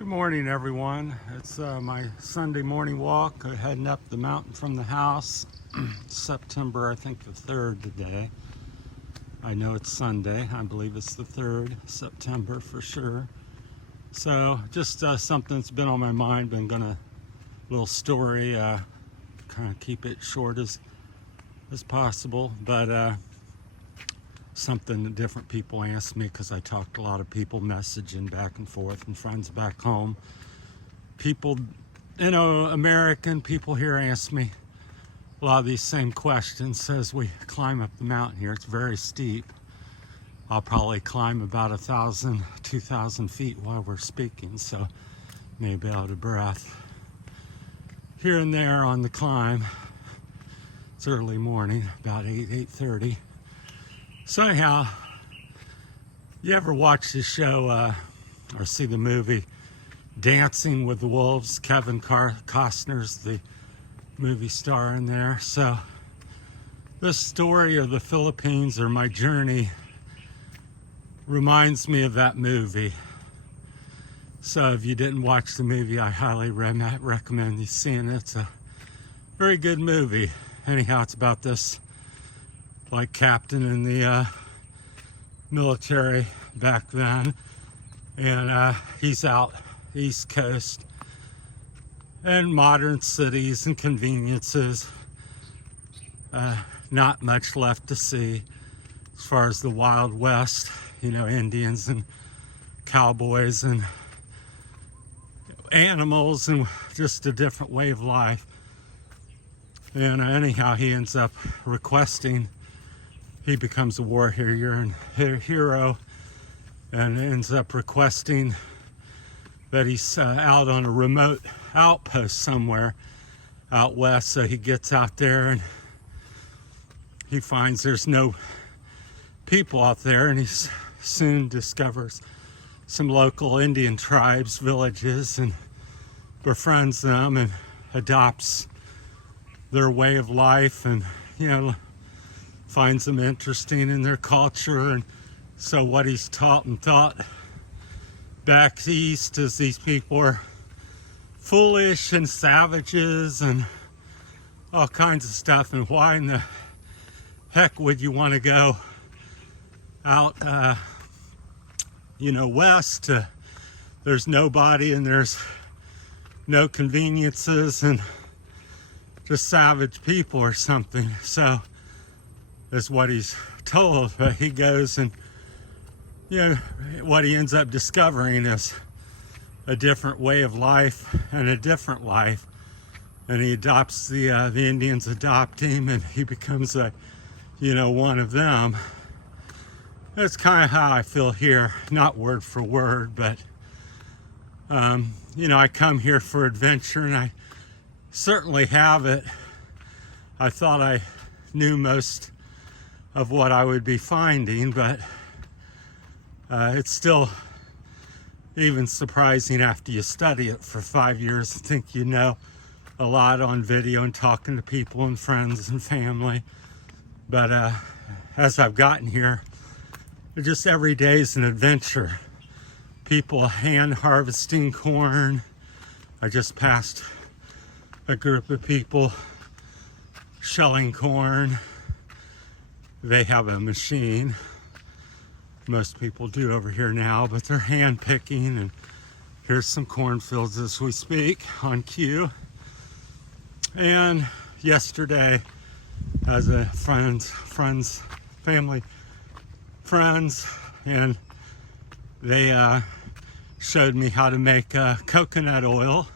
Good morning, everyone. It's my Sunday morning walk, heading up the mountain from the house. September, I think the 3rd today. I know it's Sunday. I believe it's the 3rd September for sure. So just something that's been on my mind. Been gonna little story, kind of keep it short as possible, but something that different people ask me, because I talked to a lot of people messaging back and forth and friends back home. People, American people here ask me a lot of these same questions as we climb up the mountain here. It's very steep. I'll probably climb about 1,000, 2,000 feet while we're speaking, so maybe out of breath. Here and there on the climb. It's early morning, about 8:30. So anyhow, you ever watch the show or see the movie Dancing with the Wolves? Kevin Costner's the movie star in there. So this story of the Philippines, or my journey, reminds me of that movie. So if you didn't watch the movie, I highly recommend you seeing it. It's a very good movie. Anyhow, it's about this like captain in the military back then, and he's out East Coast, and modern cities and conveniences, not much left to see as far as the Wild West, Indians and cowboys and animals, and just a different way of life. And anyhow, he ends up requesting, he becomes a war hero and ends up requesting that he's out on a remote outpost somewhere out west. So he gets out there and he finds there's no people out there, and he soon discovers some local Indian tribes, villages, and befriends them and adopts their way of life, and finds them interesting in their culture. And so what he's taught and thought back east is these people are foolish and savages and all kinds of stuff, and why in the heck would you want to go out west? There's nobody and there's no conveniences and just savage people or something. So that's what he's told. But he goes and what he ends up discovering is a different way of life and a different life, and he adopts the Indians adopt him, and he becomes one of them. That's kind of how I feel here, not word for word, but I come here for adventure, and I certainly have it. I thought I knew most of what I would be finding, but it's still even surprising after you study it for 5 years. I think you know a lot on video and talking to people and friends and family. But as I've gotten here, just every day is an adventure. People hand harvesting corn. I just passed a group of people shelling corn. They have a machine. Most people do over here now, but they're hand picking, and here's some cornfields as we speak on cue. And yesterday, as a family friends, and they showed me how to make coconut oil,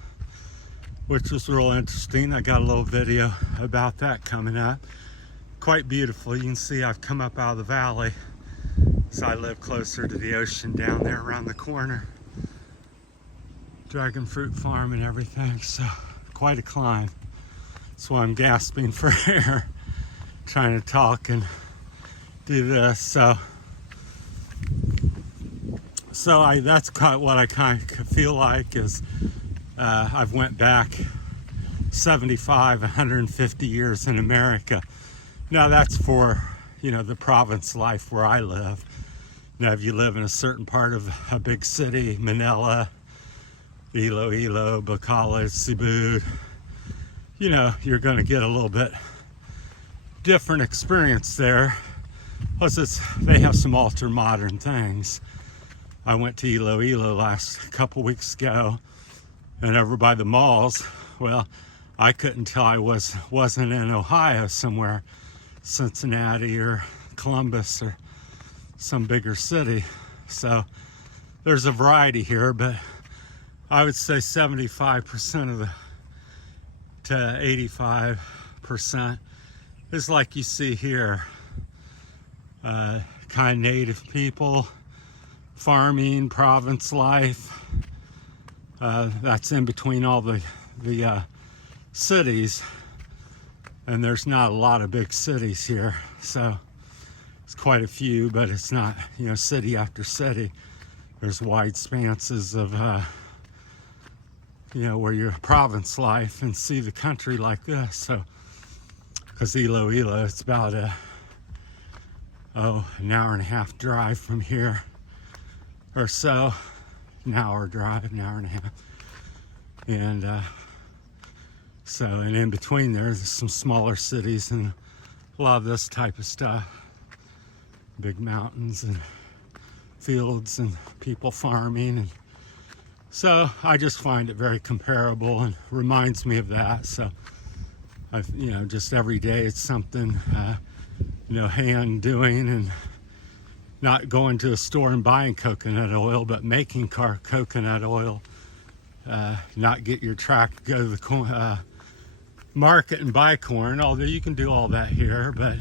which was real interesting. I got a little video about that coming up. Quite beautiful. You can see I've come up out of the valley, so I live closer to the ocean down there around the corner. Dragon fruit farm and everything, so quite a climb. That's why I'm gasping for air, trying to talk and do this. So that's kind of what I kind of feel like is I've went back 75, 150 years in America. Now that's for, the province life where I live. Now if you live in a certain part of a big city, Manila, Iloilo, Bacala, Cebu, you know, you're going to get a little bit different experience there. Plus, they have some ultra modern things. I went to Iloilo last couple weeks ago, and over by the malls, well, I couldn't tell I wasn't in Ohio somewhere, Cincinnati or Columbus or some bigger city. So there's a variety here, but I would say 75% of the to 85% is like you see here. Kind of native people, farming, province life. That's in between all the cities, and there's not a lot of big cities here, so it's quite a few, but it's not, you know, city after city. There's wide expanses of you know, where you're province life and see the country like this. So because Iloilo, it's about an hour and a half drive from here or so. An hour drive, an hour and a half. And so, and in between there's some smaller cities and a lot of this type of stuff. Big mountains and fields and people farming. And so I just find it very comparable and reminds me of that. So I've, you know, just every day it's something, you know, hand doing, and not going to a store and buying coconut oil, but making coconut oil. Not get your tractor, go to the market and buy corn, although you can do all that here, but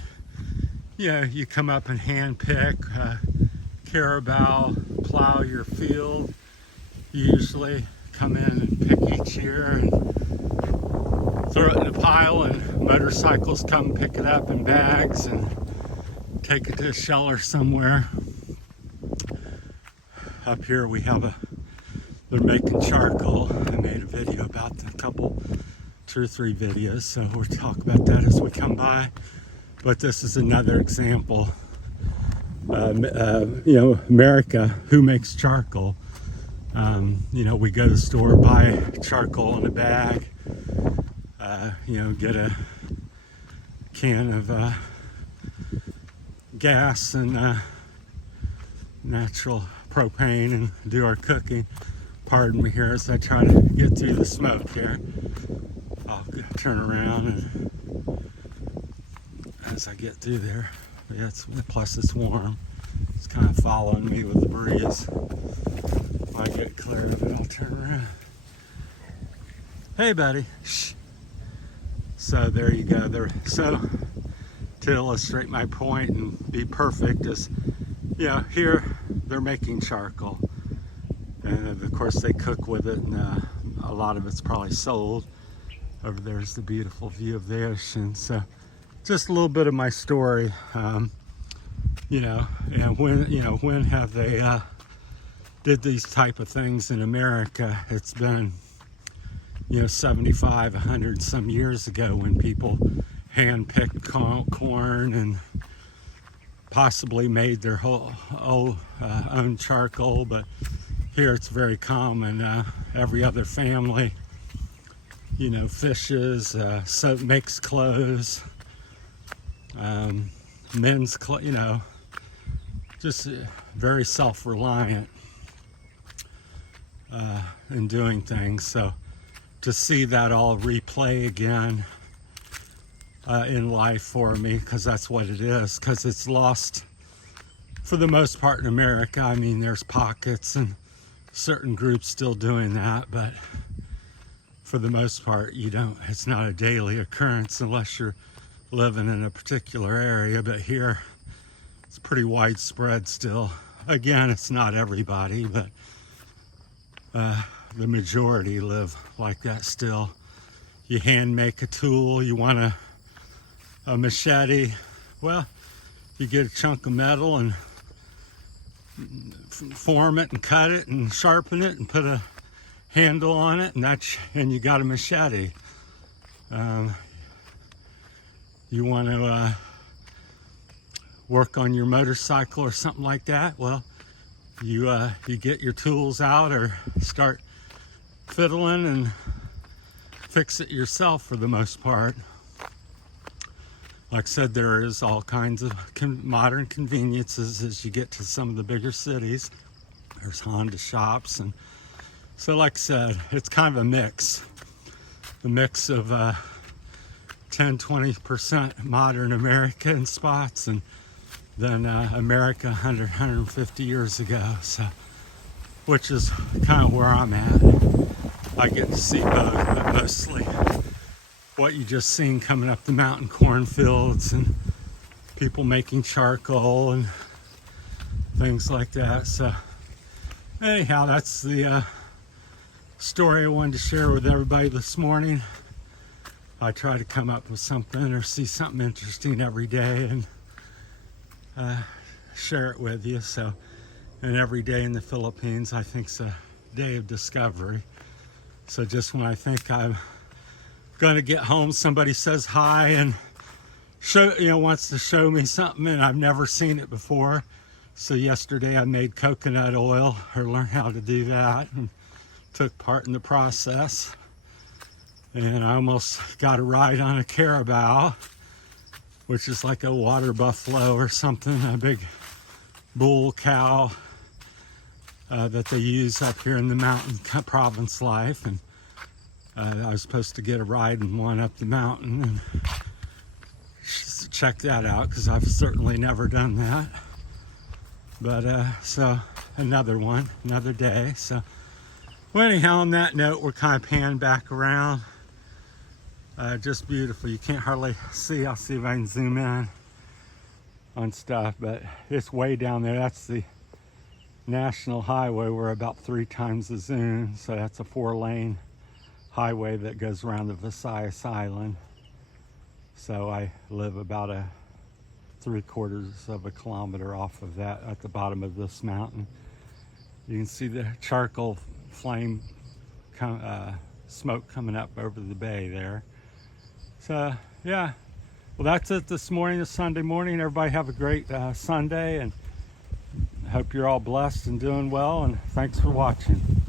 you know, you come up and hand pick, carabao, plow your field, usually come in and pick each year and throw it in a pile, and motorcycles come pick it up in bags and take it to a sheller somewhere. Up here we have they're making charcoal. I made a video about the two or three videos, so we'll talk about that as we come by. But this is another example. You know, America, who makes charcoal? You know, we go to the store, buy charcoal in a bag, you know, get a can of gas and natural propane and do our cooking. Pardon me here as I try to get through the smoke here. I'll turn around and as I get through there. Yeah, plus it's warm. It's kind of following me with the breeze. When I get clear of it, I'll turn around. Hey, buddy. Shh. So there you go. So to illustrate my point and be perfect is, yeah, here they're making charcoal. And of course they cook with it, and a lot of it's probably sold. Over there's the beautiful view of the ocean. So just a little bit of my story. You know, and when have they did these type of things in America? It's been, you know, 75, 100 some years ago when people hand-picked corn and possibly made their own charcoal. But here it's very common. Every other family, you know, fishes, so makes clothes, men's clothes, you know, just very self-reliant in doing things. So to see that all replay again in life for me, because that's what it is, because it's lost for the most part in America. I mean, there's pockets and certain groups still doing that, but for the most part, you don't, it's not a daily occurrence unless you're living in a particular area. But here it's pretty widespread still. Again, it's not everybody, but the majority live like that still. You hand make a tool, you want a machete, well, you get a chunk of metal and form it and cut it and sharpen it and put a handle on it, and you got a machete. You want to work on your motorcycle or something like that, well, you get your tools out or start fiddling and fix it yourself for the most part. Like I said, there is all kinds of modern conveniences as you get to some of the bigger cities. There's Honda shops, and so like I said, it's kind of a mix. The mix of 10-20% modern American spots, and then America 150 years ago. So, which is kind of where I'm at. I get to see both, but mostly what you just seen coming up the mountain, cornfields and people making charcoal and things like that. So anyhow, that's the story I wanted to share with everybody this morning. I try to come up with something or see something interesting every day and share it with you. So, and every day in the Philippines, I think, is a day of discovery. So just when I think I'm going to get home, somebody says hi and wants to show me something, and I've never seen it before. So yesterday I made coconut oil, or learned how to do that, and took part in the process. And I almost got a ride on a carabao, which is like a water buffalo or something, a big bull cow that they use up here in the mountain province life. And I was supposed to get a ride in one up the mountain and check that out, because I've certainly never done that. But so another day. So well, anyhow, on that note, we're kind of panning back around. Just beautiful. You can't hardly see. I'll see if I can zoom in on stuff, but it's way down there. That's the National Highway. We're about 3 times the zoom, so that's a 4-lane highway that goes around the Visayas Island. So I live about a 3/4 of a kilometer off of that, at the bottom of this mountain. You can see the charcoal flame smoke coming up over the bay there. So yeah, well, that's it this morning, this Sunday morning. Everybody have a great Sunday, and hope you're all blessed and doing well, and thanks for watching.